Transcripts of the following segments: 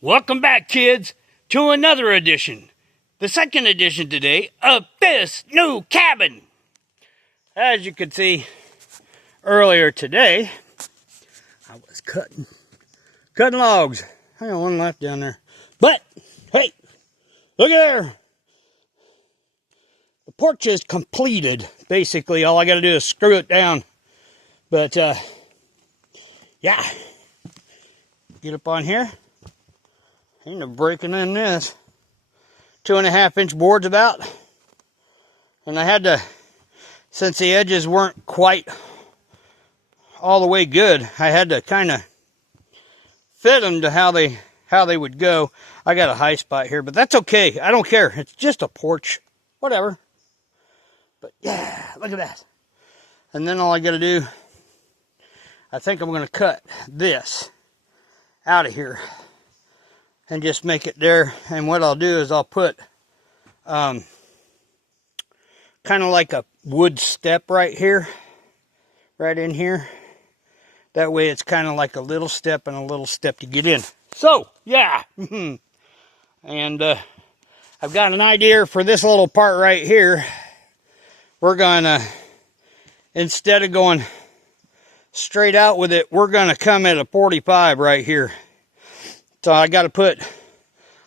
Welcome back, kids, to another edition, the second edition today of this new cabin. As you can see, earlier today, I was cutting logs. I got one left down there. But, hey, look at there. The porch is completed. Basically, all I got to do is screw it down. But, yeah. Get up on here. Ain't no breaking in this. 2.5-inch boards about. And I had to, since the edges weren't quite all the way good, I had to kind of fit them to how they would go. I got a high spot here, but that's okay. I don't care. It's just a porch. Whatever. But yeah, look at that. And then all I got to do, I think I'm going to cut this out of here and just make it there. And what I'll do is I'll put kind of like a wood step right here, right in here. That way it's kind of like a little step and a little step to get in. So, yeah. And I've got an idea for this little part right here. We're going to, instead of going straight out with it, we're going to come at a 45 right here. So I got to put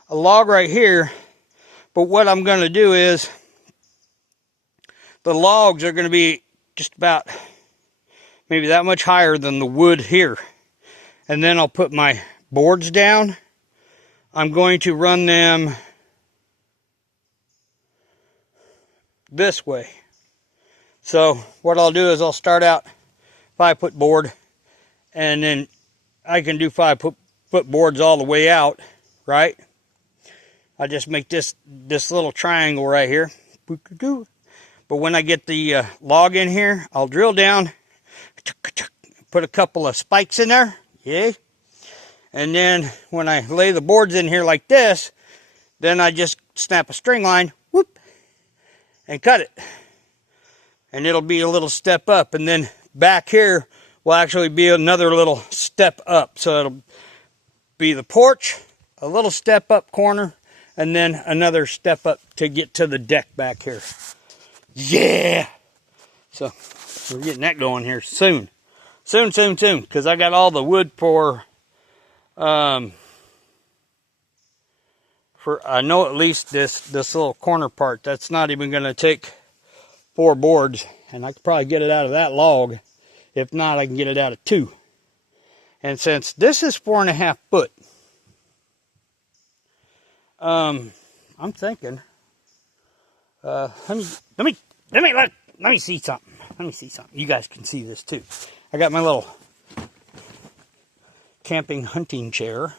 a log right here. But what I'm going to do is, the logs are going to be just about maybe that much higher than the wood here. And then I'll put my boards down. I'm going to run them this way. So what I'll do is I'll start out 5-foot board, and then I can do 5-foot boards all the way out, right? I just make this little triangle right here. But when I get the log in here, I'll drill down, put a couple of spikes in there, yeah. And then when I lay the boards in here like this, then I just snap a string line, whoop, and cut it. And it'll be a little step up. And then back here will actually be another little step up. So it'll be the porch, a little step up corner, and then another step up to get to the deck back here. Yeah! So we're getting that going here soon. Soon, because I got all the wood for I know at least this little corner part. That's not even going to take 4 boards, and I could probably get it out of that log. If not, I can get it out of 2. And since this is 4.5 foot, I'm thinking, let me see something. Let me see something. You guys can see this too. I got my little camping hunting chair.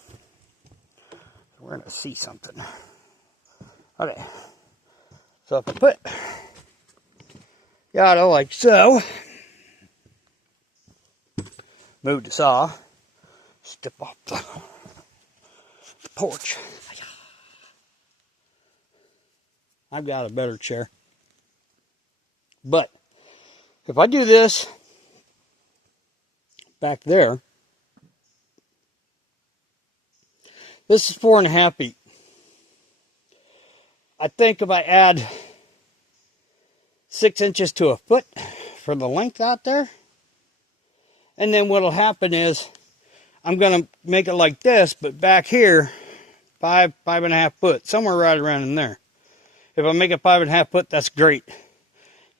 We're gonna see something. Okay. So if I put Yada like so, move the saw, step off the porch. I've got a better chair. But if I do this back there, this is 4.5 feet. I think if I add 6 inches to a foot for the length out there, and then what'll happen is I'm going to make it like this, but back here, 5.5 foot, somewhere right around in there. If I make it 5.5 foot, that's great.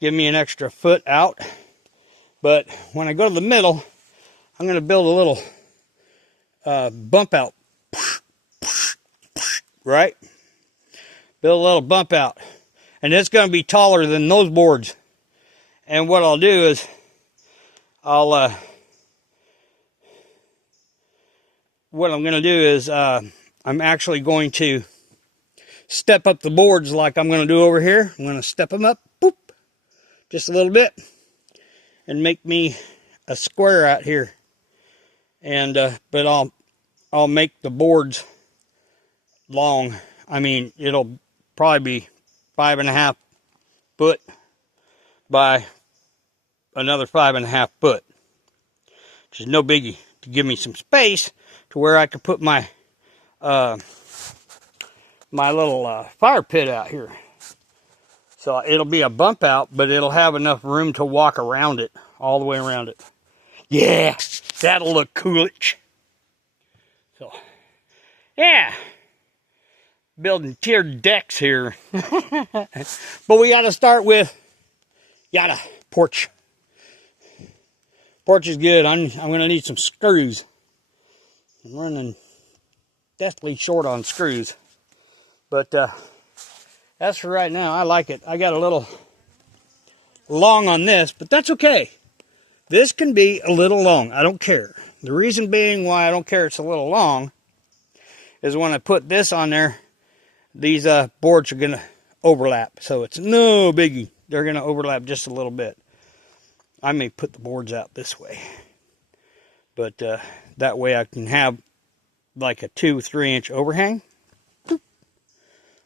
Give me an extra foot out. But when I go to the middle, I'm going to build a little bump out. Right? Build a little bump out. And it's going to be taller than those boards. And what I'll do is, what I'm going to do is, I'm actually going to step up the boards like I'm going to do over here. I'm going to step them up, boop, just a little bit, and make me a square out here. And but I'll make the boards long. I mean, it'll probably be 5.5 foot by another 5.5 foot, which is no biggie, to give me some space to where I could put my my little fire pit out here. So it'll be a bump out, but it'll have enough room to walk around it, all the way around it. Yeah, that'll look coolidge. So, yeah, building tiered decks here. But we got to start with, porch. Porch is good. I'm going to need some screws. I'm running deathly short on screws. But as for right now, I like it. I got a little long on this, but that's okay. This can be a little long. I don't care. The reason being why I don't care it's a little long is when I put this on there, these boards are going to overlap. So it's no biggie. They're going to overlap just a little bit. I may put the boards out this way. But that way I can have like a 2-3 inch overhang.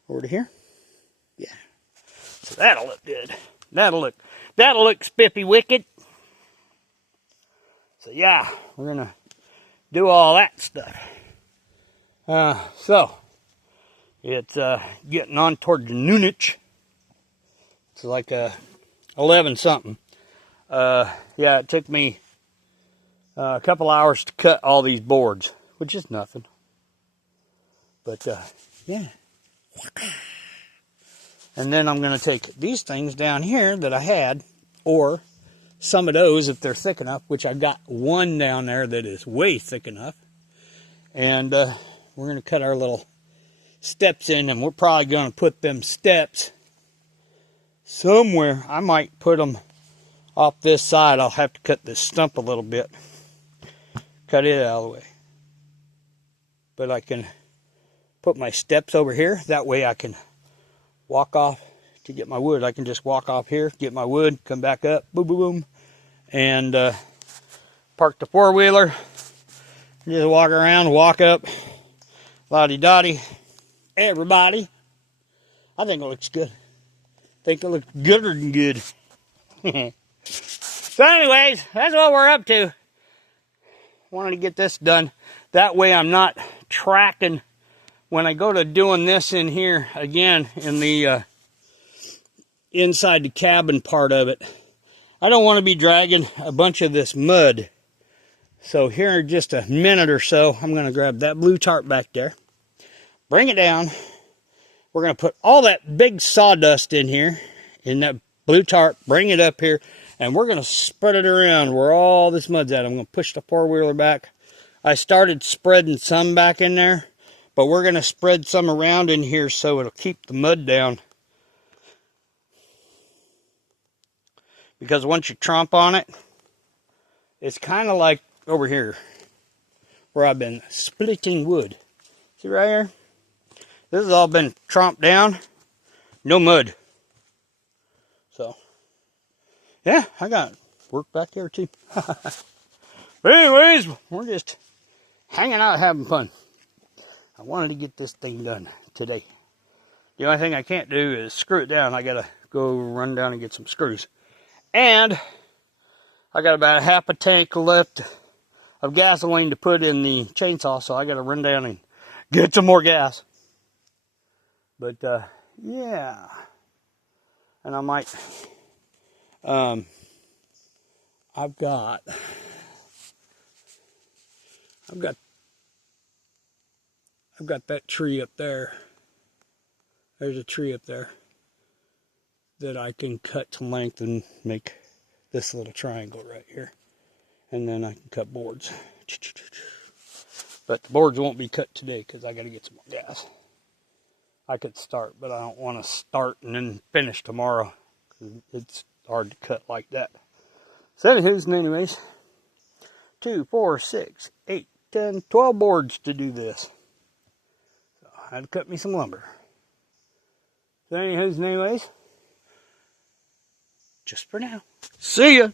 Over to here. Yeah. So that'll look good. That'll look spiffy wicked. So yeah, we're gonna do all that stuff. So it's getting on toward the noonage. It's like 11 something. Yeah, it took me a couple hours to cut all these boards, which is nothing. But yeah. And then I'm going to take these things down here that I had, or some of those if they're thick enough, which I've got one down there that is way thick enough. And we're going to cut our little steps in, and we're probably going to put them steps somewhere. I might put them off this side. I'll have to cut this stump a little bit. Cut it out of the way. But I can put my steps over here. That way I can walk off to get my wood. I can just walk off here, get my wood, come back up, boom, boom, boom, and park the four-wheeler. Just walk around, walk up, lottie-dottie, everybody. I think it looks good. I think it looks gooder than good. So anyways, that's what we're up to. Wanted to get this done. That way I'm not tracking when I go to doing this in here again in the inside the cabin part of it. I don't want to be dragging a bunch of this mud. So here in just a minute or so, I'm going to grab that blue tarp back there, bring it down. We're going to put all that big sawdust in here, in that blue tarp, bring it up here, and we're going to spread it around where all this mud's at. I'm going to push the four-wheeler back. I started spreading some back in there, but we're going to spread some around in here so it'll keep the mud down. Because once you tromp on it, it's kind of like over here where I've been splitting wood. See right here? This has all been tromped down. No mud. So, yeah, I got work back here too. But anyways, we're just hanging out having fun. I wanted to get this thing done today. The only thing I can't do is screw it down. I gotta go run down and get some screws. And I got about half a tank left of gasoline to put in the chainsaw, so I gotta run down and get some more gas. But yeah. And I might I've got that tree up there. There's a tree up there that I can cut to length and make this little triangle right here. And then I can cut boards. But the boards won't be cut today because I got to get some more gas. I could start, but I don't want to start and then finish tomorrow. It's hard to cut like that. So anyways, 2, 4, 6, 8, 10, 12 boards to do this. So I had to cut me some lumber. So anyways, just for now. See ya!